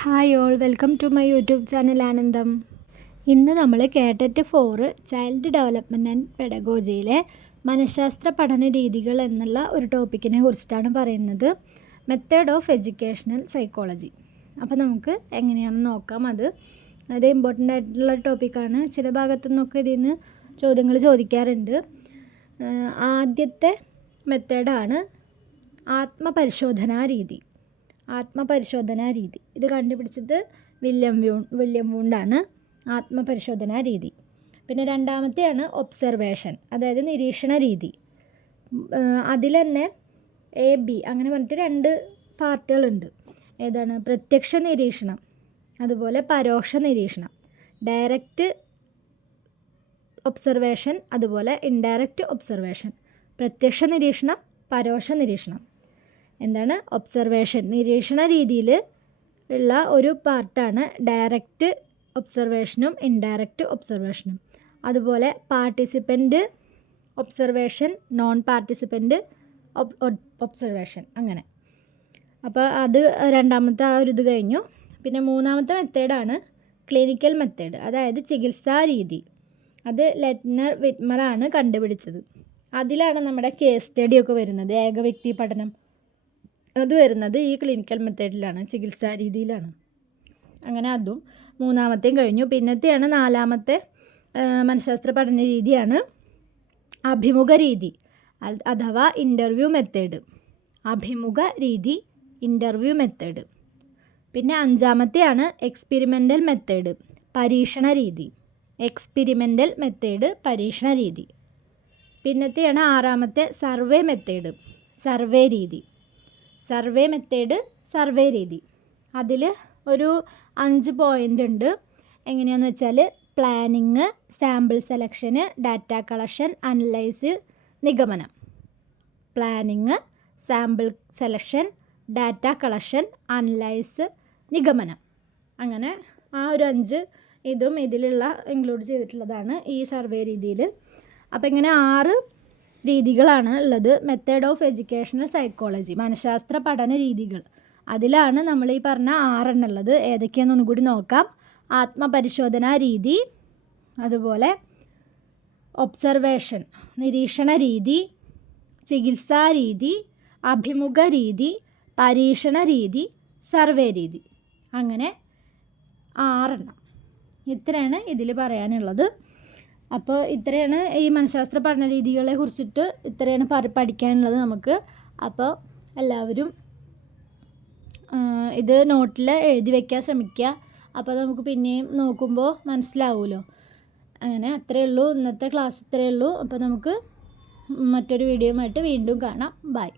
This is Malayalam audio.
Hi all, welcome to my YouTube channel Anandam. ഇന്ന് നമ്മൾ കേട്ടറ്റ് 4 ചൈൽഡ് ഡെവലപ്മെൻറ്റ് ആൻഡ് പെഡഗോജിയിലെ മനഃശാസ്ത്ര പഠന രീതികൾ എന്നുള്ള ഒരു ടോപ്പിക്കിനെ കുറിച്ചിട്ടാണ് പറയുന്നത്. Method of educational psychology. അപ്പോൾ നമുക്ക് എങ്ങനെയാണെന്ന് നോക്കാം. അത് ഇമ്പോർട്ടൻ്റ് ആയിട്ടുള്ള ടോപ്പിക്കാണ്. ചില ഭാഗത്തു നിന്നൊക്കെ ഇതിൽ നിന്ന് ചോദ്യങ്ങൾ ചോദിക്കാറുണ്ട്. ആദ്യത്തെ മെത്തേഡാണ് ആത്മപരിശോധനാ രീതി. ഇത് കണ്ടുപിടിച്ചത് വില്യം വൂണ്ടാണ്. ആത്മപരിശോധനാ രീതി. പിന്നെ രണ്ടാമത്തെയാണ് ഒബ്സർവേഷൻ, അതായത് നിരീക്ഷണ രീതി. അതിൽ തന്നെ AB അങ്ങനെ പറഞ്ഞിട്ട് 2 പാർട്ടുകളുണ്ട്. ഏതാണ്? പ്രത്യക്ഷ നിരീക്ഷണം, അതുപോലെ പരോക്ഷ നിരീക്ഷണം. ഡയറക്റ്റ് ഒബ്സർവേഷൻ, അതുപോലെ ഇൻഡയറക്റ്റ് ഒബ്സർവേഷൻ. പ്രത്യക്ഷ നിരീക്ഷണം, പരോക്ഷ നിരീക്ഷണം. എന്താണ്? ഒബ്സർവേഷൻ, നിരീക്ഷണ രീതിയിൽ ഉള്ള ഒരു പാർട്ടാണ് ഡയറക്റ്റ് ഒബ്സർവേഷനും ഇൻഡയറക്റ്റ് ഒബ്സർവേഷനും. അതുപോലെ participant observation, non participant observation, അങ്ങനെ. അപ്പോൾ അത് രണ്ടാമത്തെ ആ ഒരു ഇത് കഴിഞ്ഞു. പിന്നെ മൂന്നാമത്തെ മെത്തേഡാണ് ക്ലിനിക്കൽ മെത്തേഡ്, അതായത് ചികിത്സാ രീതി. അത് ലെറ്റ്നർ വിറ്റ്മറാണ് കണ്ടുപിടിച്ചത്. അതിലാണ് നമ്മുടെ കേസ് സ്റ്റഡിയൊക്കെ വരുന്നത്. ഏകവ്യക്തി പഠനം അത് വരുന്നത് ഈ ക്ലിനിക്കൽ മെത്തേഡിലാണ്, ചികിത്സാ രീതിയിലാണ്. അങ്ങനെ അതും മൂന്നാമത്തെയും കഴിഞ്ഞു. പിന്നത്തെയാണ് നാലാമത്തെ മനഃശാസ്ത്ര പഠന രീതിയാണ് അഭിമുഖ രീതി, അഥവാ ഇൻ്റർവ്യൂ മെത്തേഡ്. അഭിമുഖ രീതി, ഇൻ്റർവ്യൂ മെത്തേഡ്. പിന്നെ അഞ്ചാമത്തെയാണ് എക്സ്പെരിമെൻ്റൽ മെത്തേഡ്, പരീക്ഷണ രീതി. എക്സ്പെരിമെൻ്റൽ മെത്തേഡ്, പരീക്ഷണ രീതി. പിന്നത്തെയാണ് ആറാമത്തെ സർവേ മെത്തേഡ്, സർവേ രീതി. സർവേ മെത്തേഡ്, സർവേ രീതി. അതിൽ ഒരു 5 പോയിൻ്റ് ഉണ്ട്. എങ്ങനെയാണെന്ന് വെച്ചാൽ പ്ലാനിങ്, സാമ്പിൾ സെലക്ഷന്, ഡാറ്റ കളക്ഷൻ, അനലൈസ്, നിഗമനം. Planning, sample selection, data collection, analyse, നിഗമനം. അങ്ങനെ ആ ഒരു 5 ഇതും ഇതിലുള്ള ഇൻക്ലൂഡ് ചെയ്തിട്ടുള്ളതാണ് ഈ സർവേ രീതിയിൽ. അപ്പോൾ ഇങ്ങനെ 6 രീതികളാണ് ഉള്ളത്. മെത്തേഡ് ഓഫ് എഡ്യൂക്കേഷണൽ സൈക്കോളജി, മനഃശാസ്ത്ര പഠന രീതികൾ. അതിലാണ് നമ്മൾ ഈ പറഞ്ഞ 6 ഉള്ളത്. ഏതൊക്കെയാണെന്ന് കൂടി നോക്കാം. ആത്മപരിശോധനാ രീതി, അതുപോലെ ഒബ്സർവേഷൻ, നിരീക്ഷണ രീതി, ചികിത്സാ രീതി, അഭിമുഖ രീതി, പരീക്ഷണ രീതി, സർവേ രീതി. അങ്ങനെ 6 ഇത്രയാണ് ഇതിൽ പറയാനുള്ളത്. അപ്പോൾ ഇത്രയാണ് ഈ മനഃശാസ്ത്ര പഠന രീതികളെ കുറിച്ചിട്ട് ഇത്രയാണ് പഠിക്കാനുള്ളത് നമുക്ക്. അപ്പോൾ എല്ലാവരും ഇത് നോട്ടിൽ എഴുതി വയ്ക്കാൻ ശ്രമിക്കുക. അപ്പോൾ നമുക്ക് പിന്നെയും നോക്കുമ്പോൾ മനസ്സിലാവുമല്ലോ. അങ്ങനെ അത്രയേ ഉള്ളൂ, ഇന്നത്തെ ക്ലാസ് ഇത്രയേ ഉള്ളൂ. അപ്പോൾ നമുക്ക് മറ്റൊരു വീഡിയോയുമായിട്ട് വീണ്ടും കാണാം. ബൈ.